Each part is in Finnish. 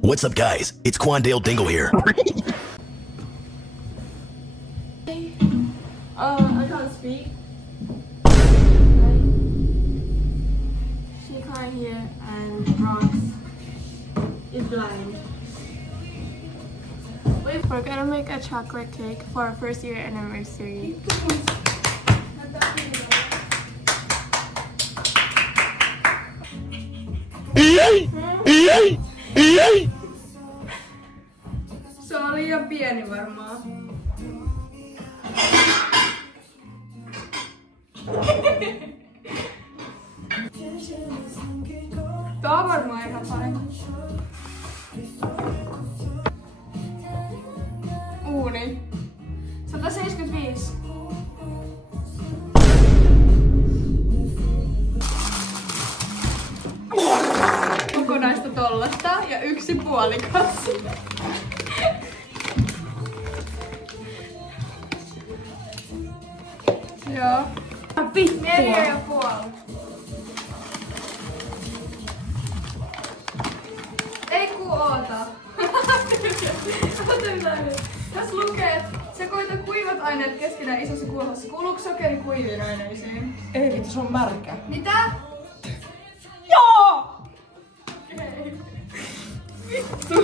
What's up, guys? It's Quandale Dingle here. I can't speak. She can't hear, and Rox is blind. We're gonna make a chocolate cake for our first year anniversary. Se on liian pieni varmaan. Tää on varmaan ihan fine. Uuni. 175. Kokonaista tollasta ja yksi puolikas. Joo. 4,5. Ei ku oota. Tässä lukee, että sekoita kuivat aineet keskenään isossa kuohassa. Kuuluuko sokeri kuiviin aineisiin? Ei vittu, se on märkä. Mitä? Joo! Okei. Vittu.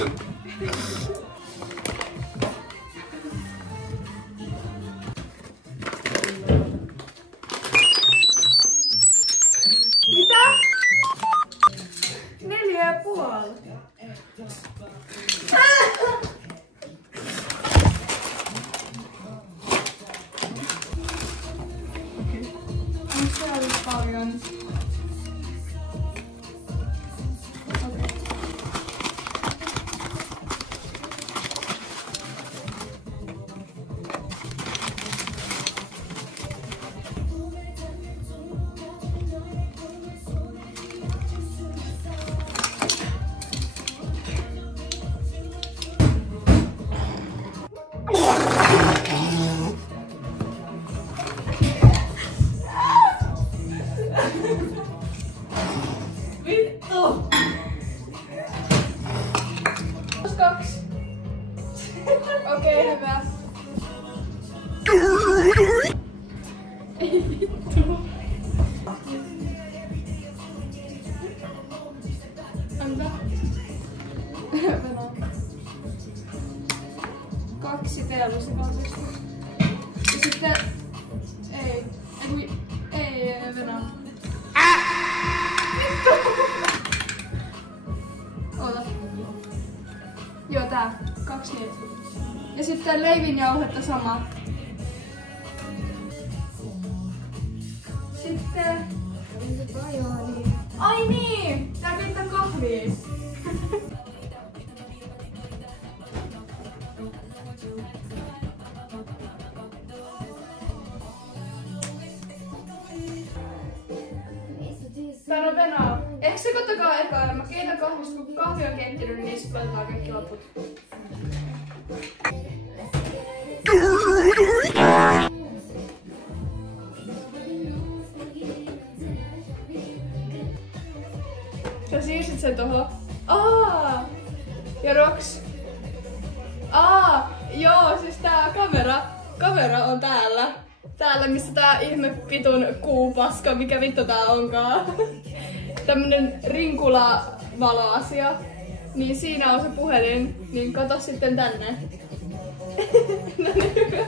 Mitä? 4,5. Se oli paljon. Vittu! +2. Okei, hyvä. Ei vittu. Anta. 2 teelusivallista. Ja sitten... Ei, Venä. Vittu! Oota. Joo, tää. 2 niitä. Ja sitten leivinjauhetta sama. Sitten... Ai niin! Tää keittää kahvia. Sano Venäjä. Ehkä sekoittakaa ekaa, mä keitän kahvista, kun kahvi on keittynyt, niin sit laitetaan kaikki loput. Sä siirsit sen tohon. Ja Rox. Joo, siis tää kamera on täällä. Täällä, missä tää ihme vitun kuupaska, mikä vittu tää onkaan. Tämmönen rinkula-valoasia. Niin siinä on se puhelin, niin kato sitten tänne. No niin, hyvä.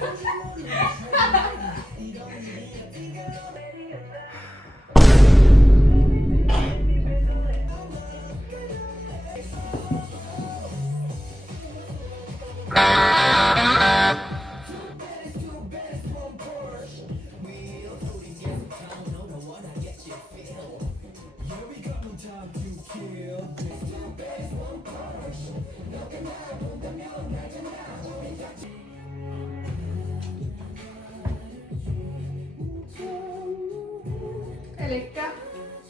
Elikkä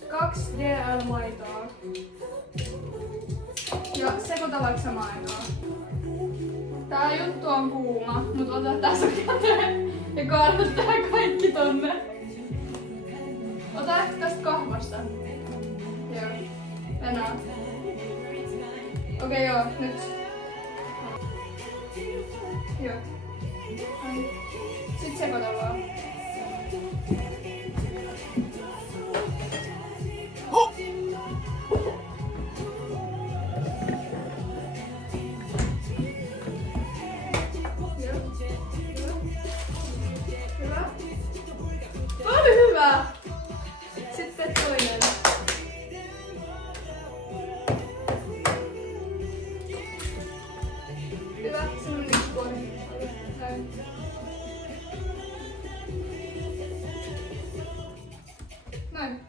2 DL-maitoa. Ja sekoita vaikka samaan aikaan. Tää juttu on kuuma, mut otetaan se käteen ja kaadetaan kaikki tonne. Ota ehkä tästä kahvasta. Joo. Venää. Okei, joo, nyt. Joo. Sitten sekoita vaan. Hyvä. Oli hyvä! Sitten toinen. Hyvä, se on yksi puoli. Näin. Näin.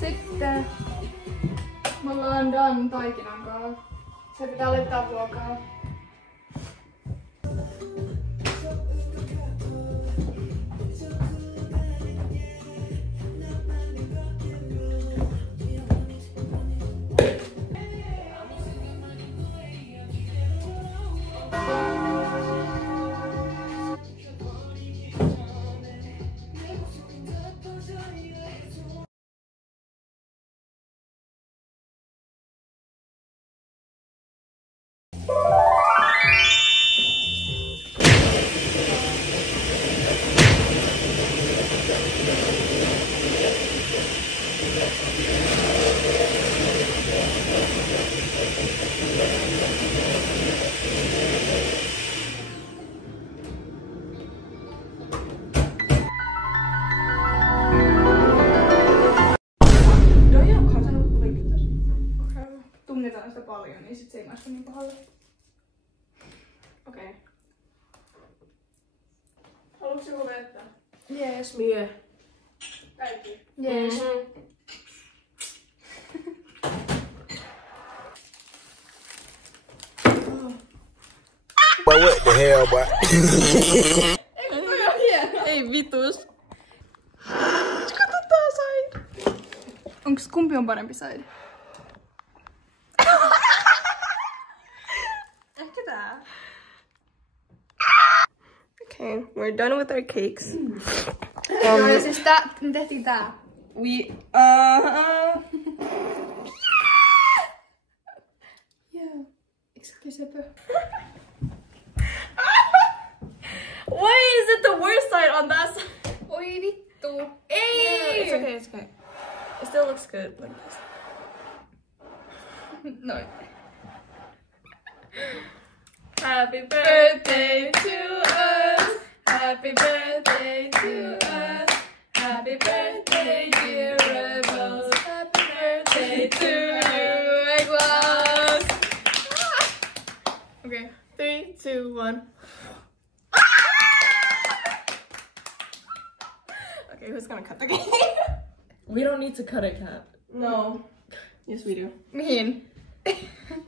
Sitten me ollaan done taikinan kanssa. Se pitää laittaa vuokaa. Tunnetaan sitä paljon, niin sit se ei maistu niin pahalle. Okei. Haluatko joku vettä? Jees. Mie. Kaikki. Jees. Boy, what the hell, boy? Ei vitus. Kato tää side. Onks kumpi on parempi side? Ehkä tää. Okay, we're done with our cakes. Joo, ja siis me tehtiin tää. Joo. Excusez-moi. Why is it the worst side on that side? Oi vittu. Hey! It's okay, it's okay. It still looks good like this. Noin. Happy birthday to us. Happy birthday to us. Happy birthday, dear Rebels. Happy birthday to you, Eglos. Okay, 3, 2, 1. Okay, who's gonna cut the cake? We don't need to cut it, Kat. No. Yes, we do. Mihin?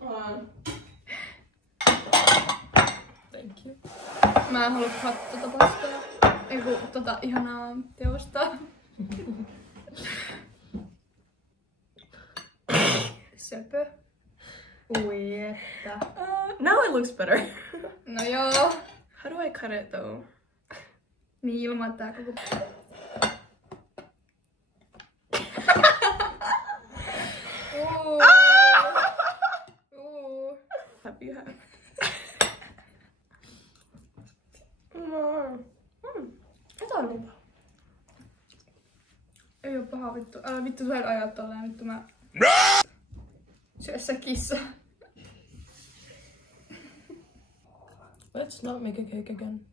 Hold on. Thank you. Mä en halua katsoa tota paskaa. Eiku tota ihanaa teosta. Söpö. Ui että. Now it looks better. No joo. How do I cut it though? Niin ilman tää koko... Happy you have. Mitä on niin paha? Ei oo paha vittu. Älä vittu sä et ajaa tolleen vittu mä... Syö sä kissa. Let's not make a cake again.